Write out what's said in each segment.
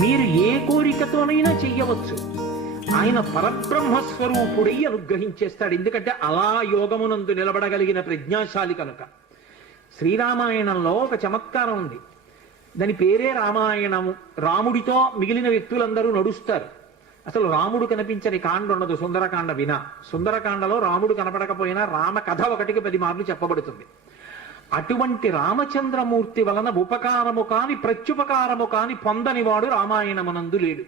మీరు ఏ కోరికతోనైనా చెయ్యవచ్చు. ఆయన పరబ్రహ్మస్వరూపుడై అనుగ్రహించేస్తాడు. ఎందుకంటే అలా యోగమునందు నిలబడగలిగిన ప్రజ్ఞాశాలి కనుక. శ్రీరామాయణంలో ఒక చమత్కారం ఉంది. దాని పేరే రామాయణము. రాముడితో మిగిలిన వ్యక్తులందరూ నడుస్తారు. అసలు రాముడు కనిపించని కాండ ఉండదు సుందరకాండ వినా. సుందరకాండలో రాముడు కనపడకపోయినా రామ కథ 1కి 10 మార్లు చెప్పబడుతుంది. అటువంటి రామచంద్రమూర్తి వలన ఉపకారము కాని ప్రత్యుపకారము కాని పొందనివాడు రామాయణమునందు లేడు.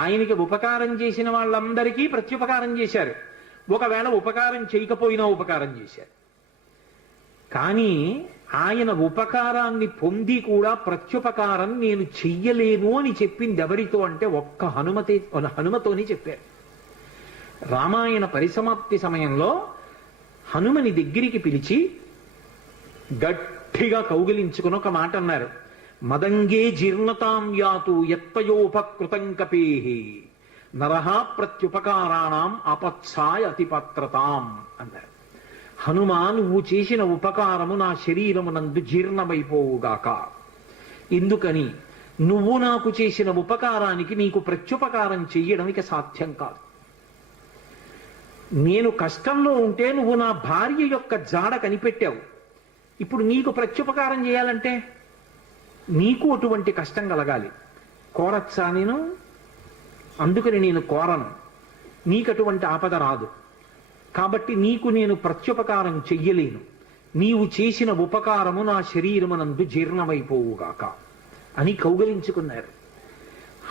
ఆయనకి ఉపకారం చేసిన వాళ్ళందరికీ ప్రత్యుపకారం చేశారు. ఒకవేళ ఉపకారం చేయకపోయినా ఉపకారం చేశారు. కానీ ఆయన ఉపకారాన్ని పొంది కూడా ప్రత్యుపకారం నేను చెయ్యలేను అని చెప్పింది ఎవరితో అంటే ఒక్క హనుమతోని చెప్పారు. రామాయణ పరిసమాప్తి సమయంలో హనుమని దగ్గరికి పిలిచి గట్టిగా కౌగిలించుకుని ఒక మాట అన్నారు. మదంగే జీర్ణతాం యాతు యత్పయోపకృతం కపేహి నరహ ప్రత్యుపకారాణం అపత్సాయ అతిపత్రతాం అన్నారు. హనుమా, నువ్వు చేసిన ఉపకారము నా శరీరమునందు జీర్ణమైపోవుగాక. ఎందుకని? నువ్వు నాకు చేసిన ఉపకారానికి నీకు ప్రత్యుపకారం చెయ్యడం ఇక సాధ్యం కాదు. నేను కష్టంలో ఉంటే నువ్వు నా భార్య యొక్క జాడ కనిపెట్టావు. ఇప్పుడు నీకు ప్రత్యుపకారం చేయాలంటే నీకు అటువంటి కష్టం కలగాలి. కోరచ్చా నేను? అందుకని నేను కోరను. నీకు అటువంటి ఆపద రాదు. కాబట్టి నీకు నేను ప్రత్యుపకారం చెయ్యలేను. నీవు చేసిన ఉపకారము నా శరీరమునందు జీర్ణమైపోవుగాక అని కౌగలించుకున్నారు.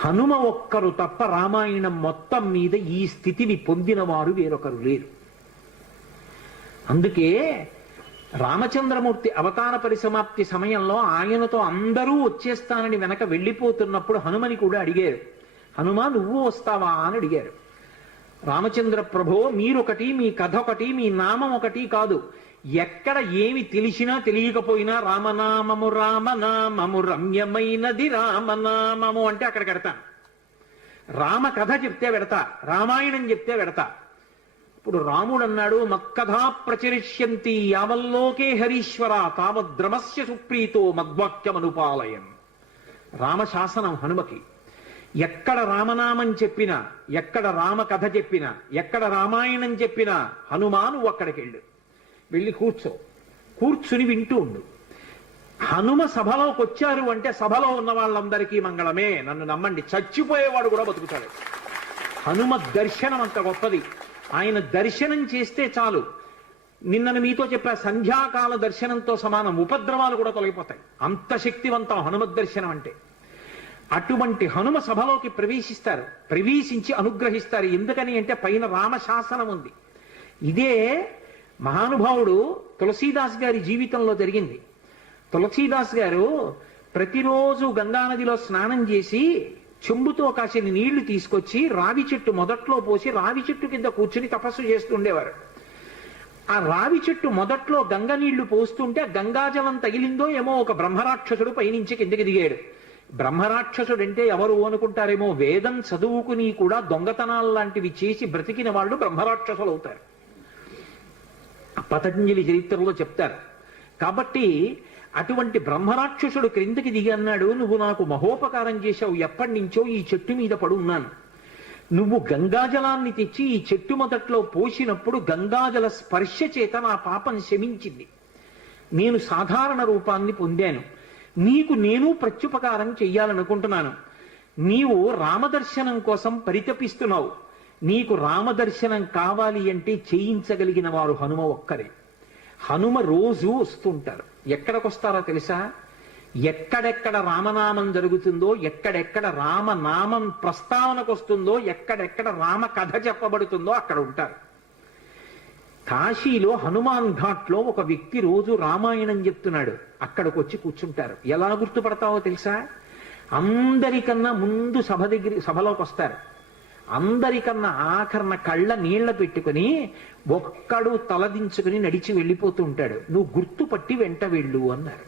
హనుమ ఒక్కరు తప్ప రామాయణం మొత్తం మీద ఈ స్థితిని పొందిన వారు వేరొకరు లేరు. అందుకే రామచంద్రమూర్తి అవతార పరిసమాప్తి సమయంలో ఆయనతో అందరూ వచ్చేస్తానని వెనక వెళ్ళిపోతున్నప్పుడు హనుమని కూడా అడిగారు. హనుమ, నువ్వు వస్తావా అని అడిగారు. రామచంద్ర ప్రభో, మీరొకటి, మీ కథ ఒకటి, మీ నామం ఒకటి కాదు. ఎక్కడ ఏమి తెలిసినా తెలియకపోయినా రామనామము రామనామము రమ్యమైనది రామనామము అంటే అక్కడ పెడతాను. రామ కథ చెప్తే పెడతా, రామాయణం చెప్తే పెడతా. ఇప్పుడు రాముడు అన్నాడు, మక్కథా ప్రచరిష్యంతి యావల్లోకే హరీశ్వర తావద్రమస్య సుప్రీతో మద్వాక్యమనుపాలయం. రామశాసనం హనుమకి. ఎక్కడ రామనామం చెప్పినా, ఎక్కడ రామ కథ చెప్పినా, ఎక్కడ రామాయణం చెప్పినా హనుమా నువ్వు అక్కడికి వెళ్ళి కూర్చుని వింటూ ఉండు. హనుమ సభలోకి వచ్చారు అంటే సభలో ఉన్న వాళ్ళందరికీ మంగళమే. నన్ను నమ్మండి, చచ్చిపోయేవాడు కూడా బతుకుతాడు. హనుమ దర్శనం అంత గొప్పది. ఆయన దర్శనం చేస్తే చాలు. నిన్నను మీతో చెప్పా, సంధ్యాకాల దర్శనంతో సమానం. ఉపద్రవాలు కూడా తొలగిపోతాయి. అంత శక్తివంతం హనుమద్ దర్శనం అంటే. అటువంటి హనుమ సభలోకి ప్రవేశిస్తారు. ప్రవేశించి అనుగ్రహిస్తారు. ఎందుకని అంటే పైన రామశాసనం ఉంది. ఇదే మహానుభావుడు తులసీదాస్ గారి జీవితంలో జరిగింది. తులసీదాస్ గారు ప్రతిరోజు గంగానదిలో స్నానం చేసి చెంబుతో కాసిన నీళ్లు తీసుకొచ్చి రావి చెట్టు మొదట్లో పోసి రావి చెట్టు కింద కూర్చుని తపస్సు చేస్తుండేవారు. ఆ రావి చెట్టు మొదట్లో గంగ నీళ్లు పోస్తుంటే గంగాజలం తగిలిందో ఏమో ఒక బ్రహ్మరాక్షసుడు పైనుంచి కిందకి దిగాడు. బ్రహ్మరాక్షసుడంటే ఎవరు అనుకుంటారేమో, వేదం చదువుకుని కూడా దొంగతనాలు లాంటివి చేసి బ్రతికిన వాళ్ళు బ్రహ్మరాక్షసులు అవుతారు. పతంజలి చరిత్రలో చెప్తారు. కాబట్టి అటువంటి బ్రహ్మరాక్షసుడు క్రిందకి దిగి అన్నాడు, నువ్వు నాకు మహోపకారం చేశావు. ఎప్పటి నుంచో ఈ చెట్టు మీద పడున్నాను. నువ్వు గంగాజలాన్ని తెచ్చి ఈ చెట్టు మొదట్లో పోసినప్పుడు గంగాజల స్పర్శ చేత నా పాపం శమించింది. నేను సాధారణ రూపాన్ని పొందాను. నీకు నేను ప్రత్యుపకారం చెయ్యాలనుకుంటున్నాను. నీవు రామదర్శనం కోసం పరితపిస్తున్నావు. నీకు రామదర్శనం కావాలి అంటే చేయించగలిగిన వారు హనుమ ఒక్కరే. హనుమ రోజు వస్తుంటారు. ఎక్కడికొస్తారో తెలుసా? ఎక్కడెక్కడ రామనామం జరుగుతుందో, ఎక్కడెక్కడ రామనామం ప్రస్తావనకు వస్తుందో, ఎక్కడెక్కడ రామ కథ చెప్పబడుతుందో అక్కడ ఉంటారు. కాశీలో హనుమాన్ ఘాట్లో ఒక వ్యక్తి రోజు రామాయణం చెప్తున్నాడు. అక్కడికి వచ్చి కూర్చుంటారు. ఎలా గుర్తుపడతావో తెలుసా? అందరికన్నా ముందు సభలోకి వస్తారు. అందరికన్నా ఆఖరణ కళ్ళ నీళ్ల పెట్టుకుని ఒక్కడు తలదించుకుని నడిచి వెళ్ళిపోతూ ఉంటాడు. నువ్వు గుర్తుపట్టి వెంట వెళ్ళు అన్నారు.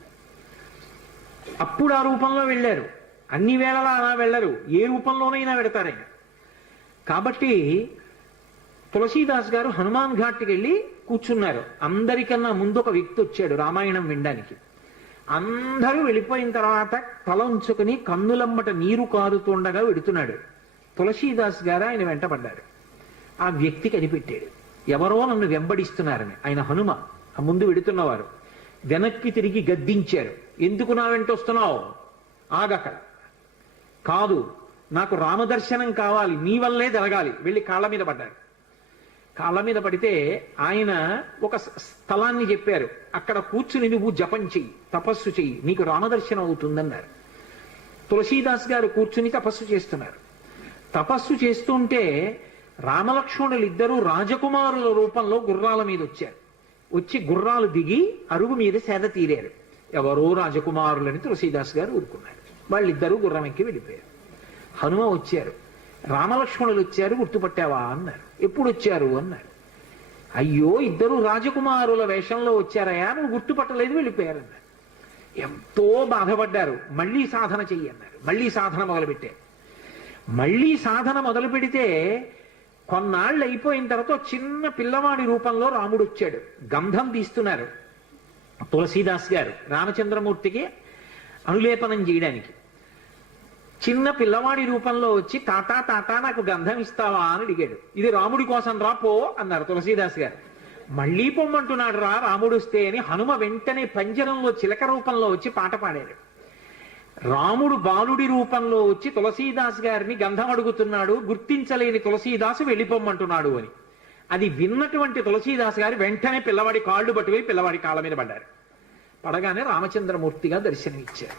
అప్పుడు ఆ రూపంలో వెళ్ళారు. అన్ని వేళలా అలా వెళ్ళరు, ఏ రూపంలోనైనా వెడతారైనా. కాబట్టి తులసీదాస్ గారు హనుమాన్ ఘాట్కి వెళ్ళి కూర్చున్నారు. అందరికన్నా ముందు ఒక వ్యక్తి వచ్చాడు రామాయణం వినడానికి. అందరూ వెళ్ళిపోయిన తర్వాత తల ఉంచుకుని కన్నులమ్మట నీరు కారుతుండగా వెడుతున్నాడు. తులసీదాస్ గారు ఆయన వెంటపడ్డారు. ఆ వ్యక్తి కనిపెట్టాడు, ఎవరో నన్ను వెంబడిస్తున్నారని. ఆయన హనుమ, ఆ ముందు వెడుతున్నవారు. వెనక్కి తిరిగి గద్దించారు, ఎందుకు నా వెంట వస్తున్నావు, ఆగక్కడ. కాదు, నాకు రామదర్శనం కావాలి, నీ వల్లే జరగాలి. వెళ్ళి కాళ్ళ మీద పడ్డారు. కాళ్ళ మీద పడితే ఆయన ఒక స్థలాన్ని చెప్పారు, అక్కడ కూర్చుని నువ్వు జపం చెయ్యి, తపస్సు చెయ్యి, నీకు రామదర్శనం అవుతుందన్నారు. తులసీదాస్ గారు కూర్చుని తపస్సు చేస్తున్నారు. తపస్సు చేస్తుంటే రామలక్ష్మణులు ఇద్దరూ రాజకుమారుల రూపంలో గుర్రాల మీద వచ్చారు. వచ్చి గుర్రాలు దిగి అరుగు మీద సేద తీరారు. ఎవరో రాజకుమారులని తులసీదాస్ గారు ఊరుకున్నారు. వాళ్ళిద్దరూ గుర్రం ఎక్కి వెళ్ళిపోయారు. హనుమ వచ్చారు, రామలక్ష్మణులు వచ్చారు, గుర్తుపట్టావా అన్నారు. ఎప్పుడు వచ్చారు అన్నారు. అయ్యో, ఇద్దరు రాజకుమారుల వేషంలో వచ్చారయా, నువ్వు గుర్తుపట్టలేదు, వెళ్ళిపోయారన్నారు. ఎంతో బాధపడ్డారు. మళ్ళీ సాధన చెయ్యి అన్నారు. మళ్ళీ సాధన మొదలుపెట్టారు. మళ్ళీ సాధన మొదలు పెడితే కొన్నాళ్ళు అయిపోయిన తర్వాత చిన్న పిల్లవాడి రూపంలో రాముడు వచ్చాడు. గంధం తీస్తున్నారు తులసీదాస్ గారు రామచంద్రమూర్తికి అనులేపనం చేయడానికి. చిన్న పిల్లవాడి రూపంలో వచ్చి తాతా తాతా నాకు గంధం ఇస్తావా అని అడిగాడు. ఇది రాముడి కోసం రా, పో అన్నారు తులసీదాస్ గారు. మళ్ళీ పొమ్మంటున్నాడు రా రాముడు వస్తే అని హనుమ వెంటనే పంజరంలో చిలక రూపంలో వచ్చి పాట పాడారు. రాముడు బాలుడి రూపంలో వచ్చి తులసీదాస్ గారిని గంధం అడుగుతున్నాడు, గుర్తించలేని తులసీదాసు వెళ్ళిపోమ్మంటున్నాడు అని. అది విన్నటువంటి తులసీదాస్ గారు వెంటనే పిల్లవాడి కాళ్ళు పట్టుకుని పిల్లవాడి కాళ్ళ మీద పడ్డారు. పడగానే రామచంద్రమూర్తిగా దర్శనమిచ్చారు.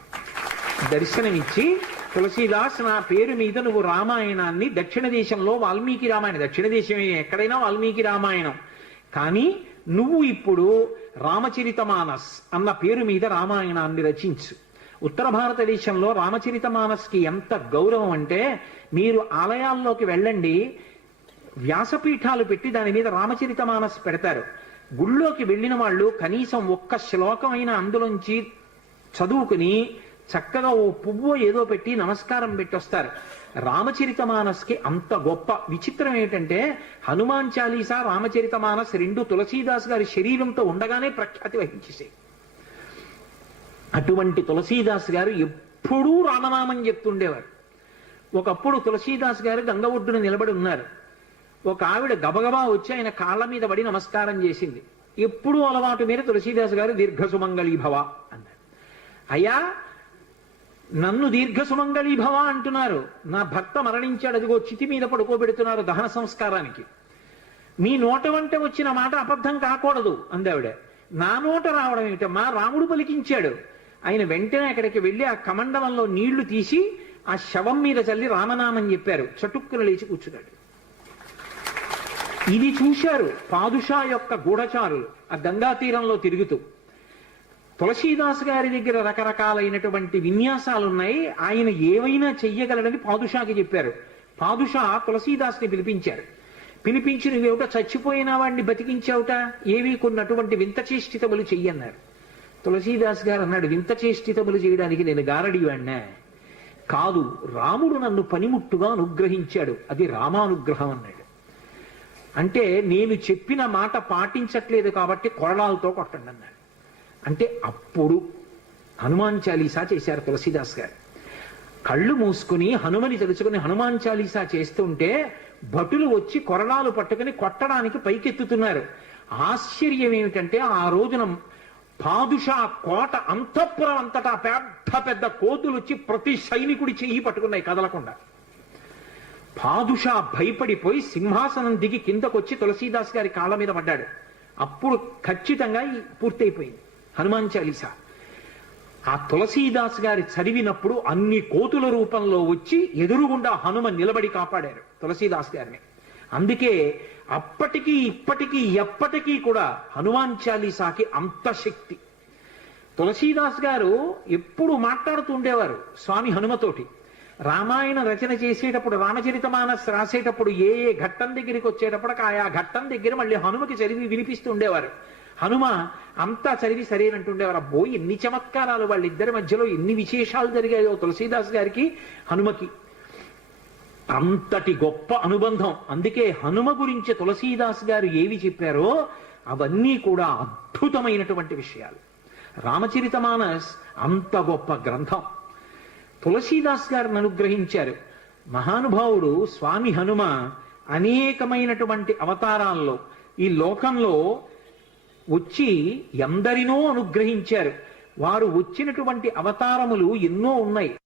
దర్శనమిచ్చి, తులసీదాస్, నా పేరు మీద నువ్వు రామాయణాన్ని, దక్షిణ దేశంలో వాల్మీకి రామాయణం, దక్షిణ దేశం ఎక్కడైనా వాల్మీకి రామాయణం, కానీ నువ్వు ఇప్పుడు రామచరితమానస్ అన్న పేరు మీద రామాయణాన్ని రచించు. ఉత్తర భారతదేశంలో రామచరితమానస్కి ఎంత గౌరవం అంటే, మీరు ఆలయాల్లోకి వెళ్ళండి, వ్యాసపీఠాలు పెట్టి దాని మీద రామచరితమానస్ పెడతారు. గుళ్ళోకి వెళ్ళిన వాళ్ళు కనీసం ఒక్క శ్లోకమైన అందులోంచి చదువుకుని చక్కగా ఓ పువ్వు ఏదో పెట్టి నమస్కారం పెట్టొస్తారు. రామచరితమానస్కి అంత గొప్ప. విచిత్రం ఏంటంటే హనుమాన్ చాలీసా, రామచరితమానస్ రెండు తులసీదాస్ గారి శరీరంతో ఉండగానే ప్రఖ్యాతి వహించేసాయి. అటువంటి తులసీదాస్ గారు ఎప్పుడూ రామనామం చెప్తుండేవారు. ఒకప్పుడు తులసీదాస్ గారు గంగ ఒడ్డున నిలబడి ఉన్నారు. ఒక ఆవిడ గబగబా వచ్చి ఆయన కాళ్ళ మీద పడి నమస్కారం చేసింది. ఎప్పుడూ అలవాటు మీద తులసీదాస్ గారు దీర్ఘసుమంగళీ భవ అన్నారు. అయ్యా, నన్ను దీర్ఘసుమంగళీ భవ అంటున్నారు, నా భర్త మరణించాడు, అదిగో చితి మీద పడుకోబెడుతున్నారు దహన సంస్కారానికి, మీ నోట వంట వచ్చిన మాట అబద్ధం కాకూడదు అందావిడ. నా నోట రావడం ఏమిటమ్మా, రాముడు పలికించాడు. ఆయన వెంటనే అక్కడికి వెళ్ళి ఆ కమండలంలో నీళ్లు తీసి ఆ శవం మీద చల్లి రామనామం చెప్పారు. చటుక్కున లేచి కూర్చున్నాడు. ఇది చూశారు పాదుషా యొక్క గూఢచారులు ఆ గంగా తీరంలో తిరుగుతూ. తులసీదాస్ గారి దగ్గర రకరకాలైనటువంటి విన్యాసాలున్నాయి, ఆయన ఏమైనా చెయ్యగలడని పాదుషాకి చెప్పారు. పాదుషా తులసీదాస్ని పిలిపించారు. పిలిపించి, నువ్వేమిటో చచ్చిపోయిన వాడిని బతికించావుట, ఏవి కొన్నటువంటి వింత చేష్టితములు చెయ్యన్నారు. తులసీదాస్ గారు అన్నాడు, వింత చేష్టితములు చేయడానికి నేను గారడీవాణ్ణా? కాదు, రాముడు నన్ను పనిముట్టుగా అనుగ్రహించాడు, అది రామానుగ్రహం అన్నాడు. అంటే నేను చెప్పిన మాట పాటించట్లేదు కాబట్టి కొరడాలతో కొట్టండి అన్నాడు. అంటే అప్పుడు హనుమాన్ చాలీసా చేశారు తులసీదాస్ గారు. కళ్ళు మూసుకుని హనుమని తెలుసుకుని హనుమాన్ చాలీసా చేస్తుంటే భటులు వచ్చి కొరడాలు పట్టుకుని కొట్టడానికి పైకెత్తుతున్నారు. ఆశ్చర్యం ఏమిటంటే ఆ రోజున పాదుషా కోట అంతఃపురం అంతటా పెద్ద పెద్ద కోతులు వచ్చి ప్రతి సైనికుడి చెయ్యి పట్టుకున్నాయి కదలకుండా. పాదుషా భయపడిపోయి సింహాసనం దిగి కిందకొచ్చి తులసీదాస్ గారి కాళ్ళ మీద పడ్డాడు. అప్పుడు ఖచ్చితంగా పూర్తయిపోయింది హనుమాన్ చాలీసా. ఆ తులసీదాస్ గారి చదివినప్పుడు అన్ని కోతుల రూపంలో వచ్చి ఎదురుగుండా హనుమ నిలబడి కాపాడారు తులసీదాస్ గారిని. అందుకే అప్పటికీ ఇప్పటికీ ఎప్పటికీ కూడా హనుమాన్ చాలీసాకి అంత శక్తి. తులసీదాస్ గారు ఎప్పుడు మాట్లాడుతూ ఉండేవారు స్వామి హనుమతోటి. రామాయణ రచన చేసేటప్పుడు, రామచరితమానస్ రాసేటప్పుడు ఏ ఏ ఘట్టం దగ్గరికి వచ్చేటప్పుడు ఆయా ఘట్టం దగ్గర మళ్ళీ హనుమకి చదివి వినిపిస్తూ ఉండేవారు. హనుమ అంతా చదివి సరేనంటుండేవారు. అబ్బో, ఎన్ని చమత్కారాలు, వాళ్ళిద్దరి మధ్యలో ఎన్ని విశేషాలు జరిగాయో తులసీదాస్ గారికి హనుమకి. అంతటి గొప్ప అనుబంధం. అందుకే హనుమ గురించి తులసీదాస్ గారు ఏవి చెప్పారో అవన్నీ కూడా అద్భుతమైనటువంటి విషయాలు. రామచరితమానస్ అంత గొప్ప గ్రంథం. తులసీదాస్ గారిని అనుగ్రహించారు. మహానుభావుడు స్వామి హనుమ అనేకమైనటువంటి అవతారాల్లో ఈ లోకంలో వచ్చి ఎందరినో అనుగ్రహించారు. వారు వచ్చినటువంటి అవతారములు ఎన్నో ఉన్నాయి.